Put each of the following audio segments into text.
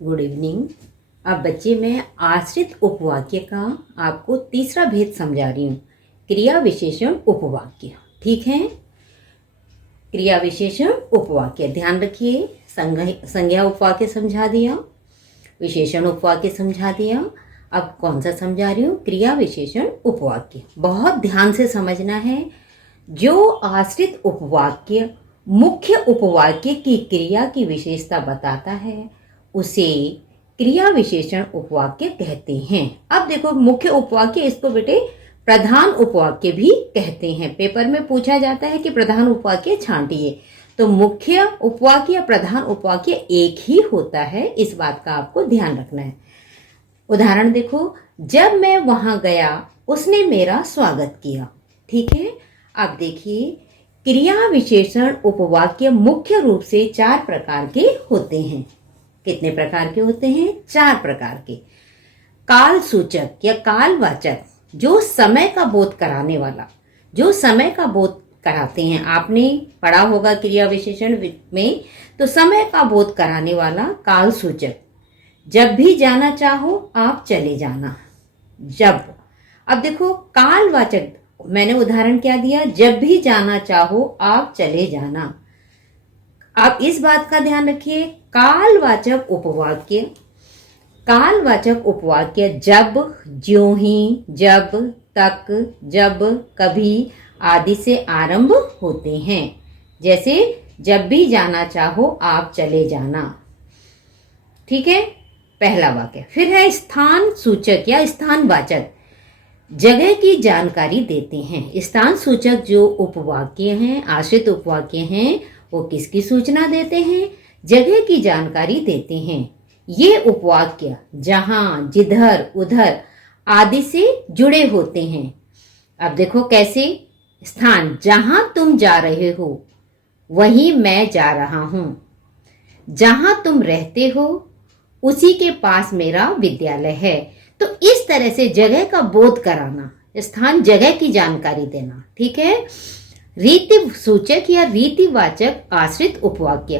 Good evening. अब बच्चे मैं आश्रित उपवाक्य का आपको तीसरा भेद समझा रही हूँ। क्रिया विशेषण उपवाक्य, ठीक है। क्रिया विशेषण उपवाक्य ध्यान रखिए। संज्ञा उपवाक्य समझा दिया, विशेषण उपवाक्य समझा दिया। अब कौन सा समझा रही हूँ? क्रिया विशेषण उपवाक्य। बहुत ध्यान से समझना है। जो आश्रित उपवाक्य मुख्य उपवाक्य की क्रिया की विशेषता बताता है उसे क्रिया विशेषण उपवाक्य कहते हैं। अब देखो, मुख्य उपवाक्य, इसको बेटे प्रधान उपवाक्य भी कहते हैं। पेपर में पूछा जाता है कि प्रधान उपवाक्य छांटिए, तो मुख्य उपवाक्य या प्रधान उपवाक्य एक ही होता है। इस बात का आपको ध्यान रखना है। उदाहरण देखो, जब मैं वहां गया उसने मेरा स्वागत किया, ठीक है। अब देखिए, क्रिया विशेषण उपवाक्य मुख्य रूप से 4 प्रकार के होते हैं। कितने प्रकार के होते हैं? 4 प्रकार के। काल सूचक या कालवाचक, जो समय का बोध कराने वाला, जो समय का बोध कराते हैं। आपने पढ़ा होगा क्रिया विशेषण में, तो समय का बोध कराने वाला काल सूचक। जब भी जाना चाहो आप चले जाना, जब। अब देखो, कालवाचक मैंने उदाहरण क्या दिया? जब भी जाना चाहो आप चले जाना। आप इस बात का ध्यान रखिए, कालवाचक उपवाक्य, कालवाचक उपवाक्य जब, ज्यों ही, जब, तक, जब, कभी आदि से आरंभ होते हैं। जैसे जब भी जाना चाहो आप चले जाना, ठीक है, पहला वाक्य। फिर है स्थान सूचक या स्थानवाचक, जगह की जानकारी देते हैं। स्थान सूचक जो उपवाक्य हैं, आश्रित उपवाक्य हैं, वो किसकी सूचना देते हैं? जगह की जानकारी देते हैं। ये उपवाक्य जहां, जिधर, उधर आदि से जुड़े होते हैं। अब देखो कैसे? स्थान, जहां तुम जा रहे हो वहीं मैं जा रहा हूं। जहां तुम रहते हो उसी के पास मेरा विद्यालय है। तो इस तरह से जगह का बोध कराना, स्थान, जगह की जानकारी देना, ठीक है। रीति सूचक या रीतिवाचक आश्रित उपवाक्य,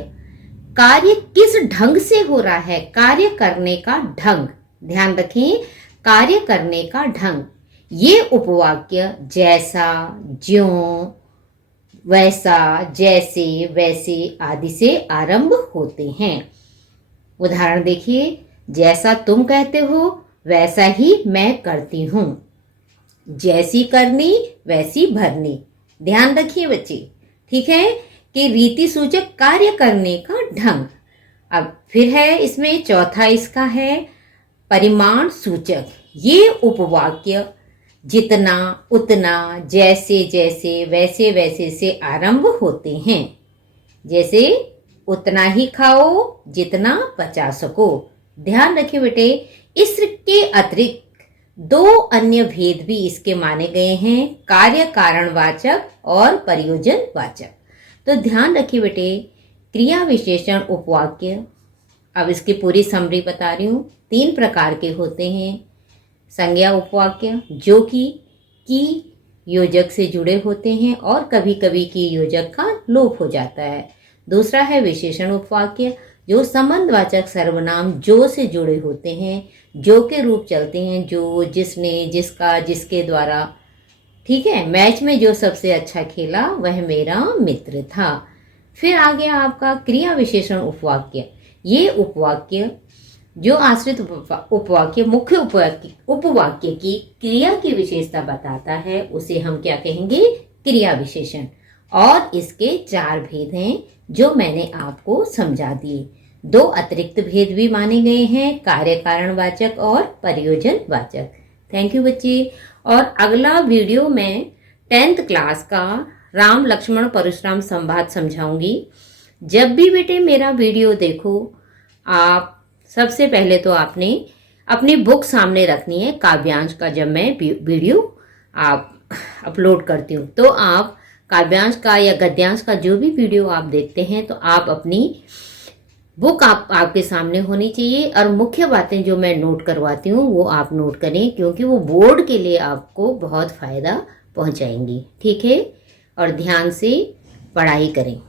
कार्य किस ढंग से हो रहा है, कार्य करने का ढंग, ध्यान रखें, कार्य करने का ढंग। ये उपवाक्य जैसा, ज्यों, वैसा, जैसे, वैसे आदि से आरंभ होते हैं। उदाहरण देखिए, जैसा तुम कहते हो वैसा ही मैं करती हूं। जैसी करनी वैसी भरनी। ध्यान रखिए बच्चे, ठीक है, कि रीति सूचक कार्य करने का ढंग। अब फिर है इसमें चौथा, इसका है परिमाण सूचक। ये उपवाक्य जितना, उतना, जैसे जैसे, वैसे वैसे से आरंभ होते हैं। जैसे उतना ही खाओ जितना पचा सको। ध्यान रखिए बेटे, इसके अतिरिक्त 2 अन्य भेद भी इसके माने गए हैं, कार्य कारणवाचक और प्रयोजन वाचक। तो ध्यान रखिए बेटे, क्रिया विशेषण उपवाक्य, अब इसकी पूरी समरी बता रही हूँ, 3 प्रकार के होते हैं। संज्ञा उपवाक्य, जो कि योजक से जुड़े होते हैं और कभी कभी की योजक का लोप हो जाता है। दूसरा है विशेषण उपवाक्य, जो संबंधवाचक सर्वनाम जो से जुड़े होते हैं, जो के रूप चलते हैं, जो, जिसने, जिसका, जिसके द्वारा, ठीक है। मैच में जो सबसे अच्छा खेला वह मेरा मित्र था। फिर आ गया आपका क्रिया विशेषण उपवाक्य। ये उपवाक्य जो आश्रित उपवाक्य मुख्य उपवाक्य की क्रिया की विशेषता बताता है, उसे हम क्या कहेंगे? क्रिया विशेषण। और इसके 4 भेद हैं जो मैंने आपको समझा दिए। 2 अतिरिक्त भेद भी माने गए हैं, कार्य कारणवाचक और प्रयोजन वाचक। थैंक यू बच्चे। और अगला वीडियो में 10th क्लास का राम लक्ष्मण परशुराम संवाद समझाऊंगी। जब भी बेटे मेरा वीडियो देखो, आप सबसे पहले तो आपने अपनी बुक सामने रखनी है। काव्यांश का जब मैं वीडियो आप अपलोड करती हूँ, तो आप काव्यांश का या गद्यांश का जो भी वीडियो आप देखते हैं, तो आप अपनी बुक आपके सामने होनी चाहिए। और मुख्य बातें जो मैं नोट करवाती हूँ वो आप नोट करें, क्योंकि वो बोर्ड के लिए आपको बहुत फायदा पहुँचाएंगी, ठीक है। और ध्यान से पढ़ाई करें।